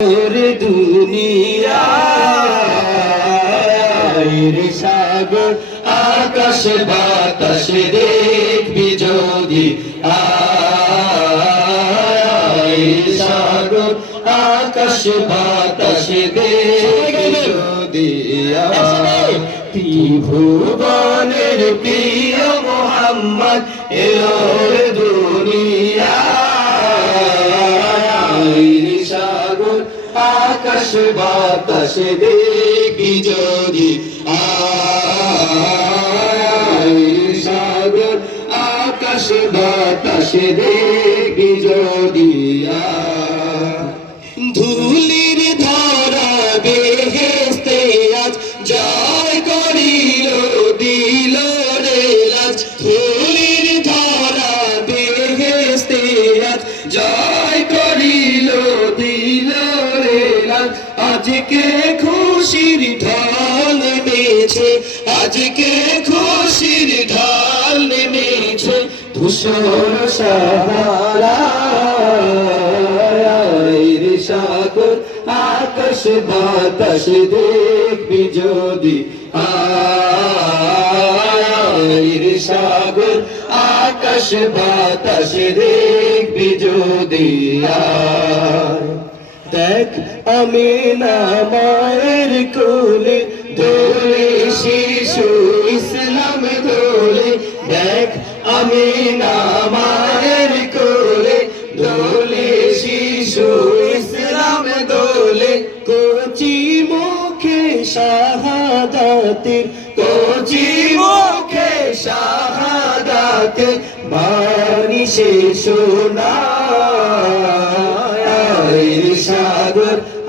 রে দুনিয়া সাগর আকাশ বাতাস দেখবি যদি। সাগর আকাশ বাতাস দেখবি যদি। ত্রিভুবনের প্রিয় মোহাম্মদ এলো দুনিয়া আকাশ, বাতাস দেখি যদি সাগর। আকাশ, বাতাস দেখি যদি ধুলির ধারা বেহেস্তে আজ জয় করিল, দিল রে ধুলির ধারা বেহেস্তে আজ জয় আজকে খুশির ঢাল নেমেছে, আজকে খুশির ঢাল নেমেছে, ধূসর সাহারা সাগর, আকাশ বাতাস দেখবি যদি। আকাশ বাতাস দেখবি যদি। দেখ, আমি না মায়ের কোলে দোলে শিশু ইসলাম দোলে দেখ, আমি না মায়ের কোলে দোলে শিশু ইসলাম দোলে কোচি মুখে শাহাদাতের, কোচি মুখে শাহাদাতের বাণী সে শোনা।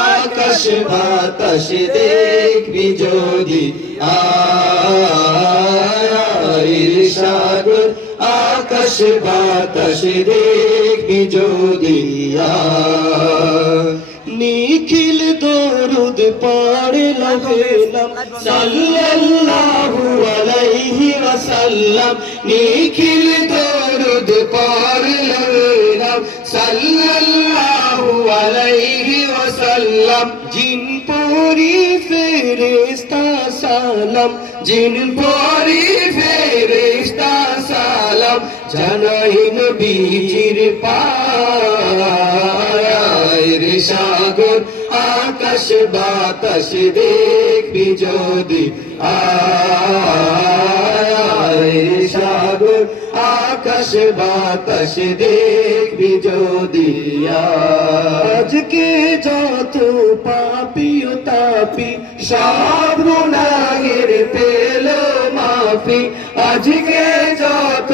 আকাশ বাতাস দেখবি যদি সাগর। আকাশ বাতাস দেখবি যদি নিখিল দরুদ পড়ে লাগলাম সাল্লাল্লাহু আলাইহি ওয়াসাল্লাম। নিখিল দরুদ পড়ে লাগলাম সাল্লাল্লাহু আলাইহি ওয়াসাল্লাম জিন পরি ফেরেশতা সালাম, জিন পরি ফেরেশতা সালাম, জানাই নবীজির পায় রে সাগর, আকাশ বাতাস দেখবি যদি আয় আকাশ বাতাস দেখবি যদি আজকে যত পাপি ও তাপি, সব গুনাহের পেল মাফি। আজকে যত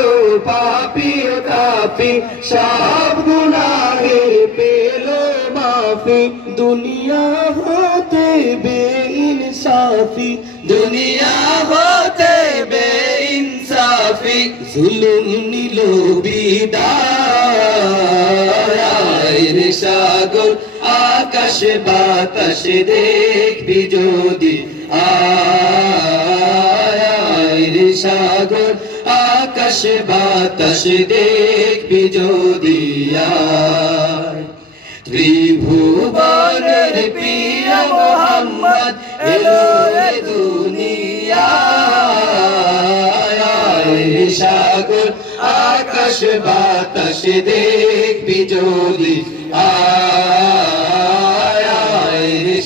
পাপি ও তাপি, সব গুনাহের পেল মাফি। দুনিয়া হতে বে ইনসাফি দুনিয়া হতে বে ইনসাফি জুলুম নিল বিদায় সাগর, আকাশ বাতাস দেখবি যদি আয় সাগর, আকাশ বাতাস দেখবি যদি প্রিয় মোহাম্মদ এলো সাগর আকাশ বাতাস দেখবি যদি। আয়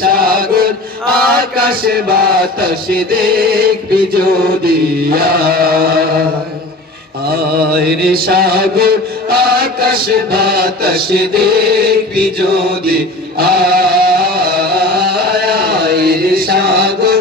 সাগর আকাশ বাতাস দেখবি যদি। আয় সাগর আকাশ বাতাস দেখবি যদি। আয় সাগর